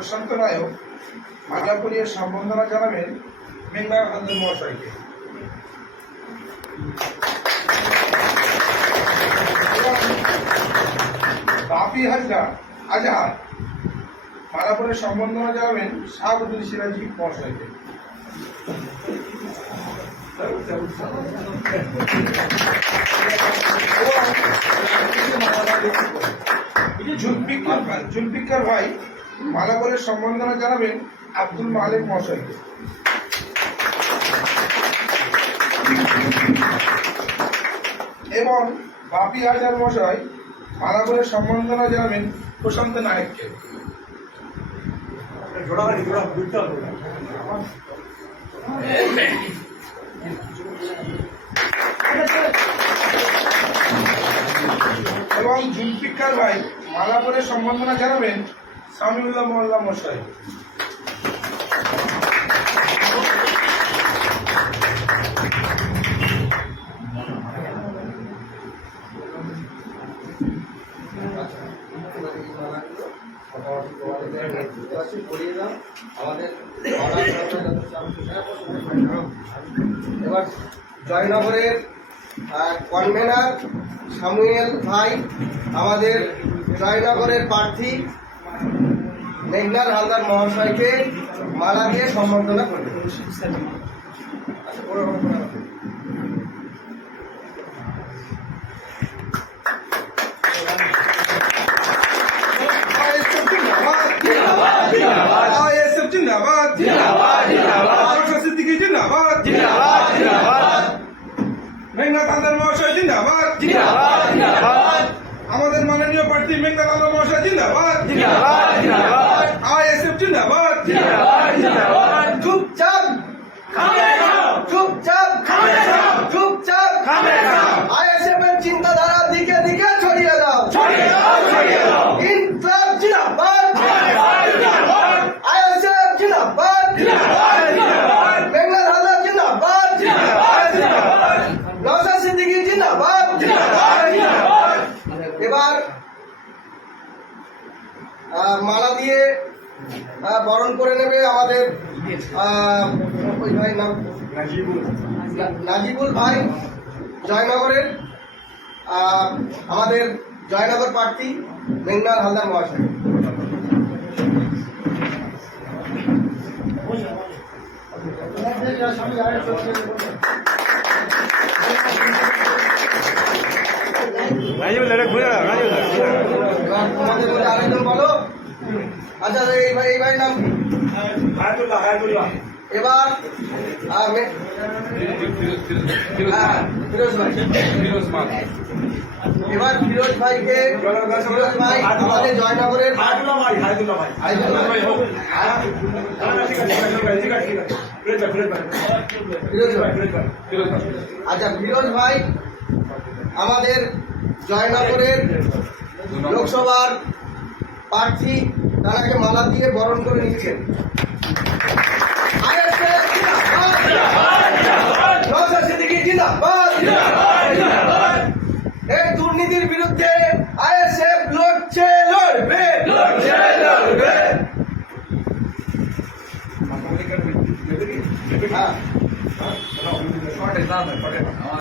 প্রশান্ত নায়ক মালাপুরিয়া সম্বর্ধনা জানাবেন মেঘনা হাজার মহাশয়কে। বাপি হাজরা আজহার মালাপুরের সম্বর্ধনা জানাবেন শাহাবুদ্দিন সিরাজি মহাশয়কে। জুলফিকার ভাই ভাই মালাপুরের সম্বর্ধনা জানাবেন আব্দুল মালিক মহাশয়কে এবং বাপি হাজার মশাই মালাপুরের সম্বর্ধনা জানাবেন প্রশান্ত নায়ককে। এবং জুলফিকার ভাই মালাপুরের সম্বর্ধনা জানাবেন সামিউল্লাহ মোল্লা মশাই। এবার জয়নগরের কনভেনার সামুয়েল ভাই আমাদের জয়নগরের প্রার্থী মেঘনার হালদার মহাশয়কে মালা দিয়ে সম্বর্ধনা করবে। জিন্দাবাদ জিন্দাবাদ মেঘনাথ হালদার মহাশয় জিন্দাবাদ। আমাদের মাননীয় প্রার্থী মেঘনাথ হালদার মহাশয় জিন্দাবাদ আইএসএফ জিন্দাবাদ। চুপচাপ। চুপচাপ। চুপচাপ। আইএসএফ এর চিন্তাধারা দিকে দিকে ছড়িয়ে দাও। ইনকলাব জিন্দাবাদ। আইএসএফ জিন্দাবাদ। মেঘনাথ হালদার জিন্দাবাদ। নওশাদ সিদ্দিকী জিন্দাবাদ। এবার আহ, মালা দিয়ে বরণ করে নেবে আমাদের আহ, ওই ভাই নাম? নাজিবুল ভাই জয়নগরের আমাদের জয়নগর প্রার্থী মেঘনাথ হালদার মহাশয়। আরেকজন বলো আচ্ছা এই ভাই এই ভাইয়ের নাম কি? এবার আহ, মে- হ্যাঁ, ফিরোজ ভাই। এবার ফিরোজ ভাইকে ফিরোজ ভাই আমাদের জয়নগরের ভাই। ফিরোজ ভাই আচ্ছা ফিরোজ ভাই আমাদের জয়নগরের লোকসভার প্রার্থী তারাকে মালা দিয়ে বরণ করে নিচ্ছেন! এই দুর্নীতির বিরুদ্ধে আইএসএফ লড়ছে লড়বে। হ্যাঁ।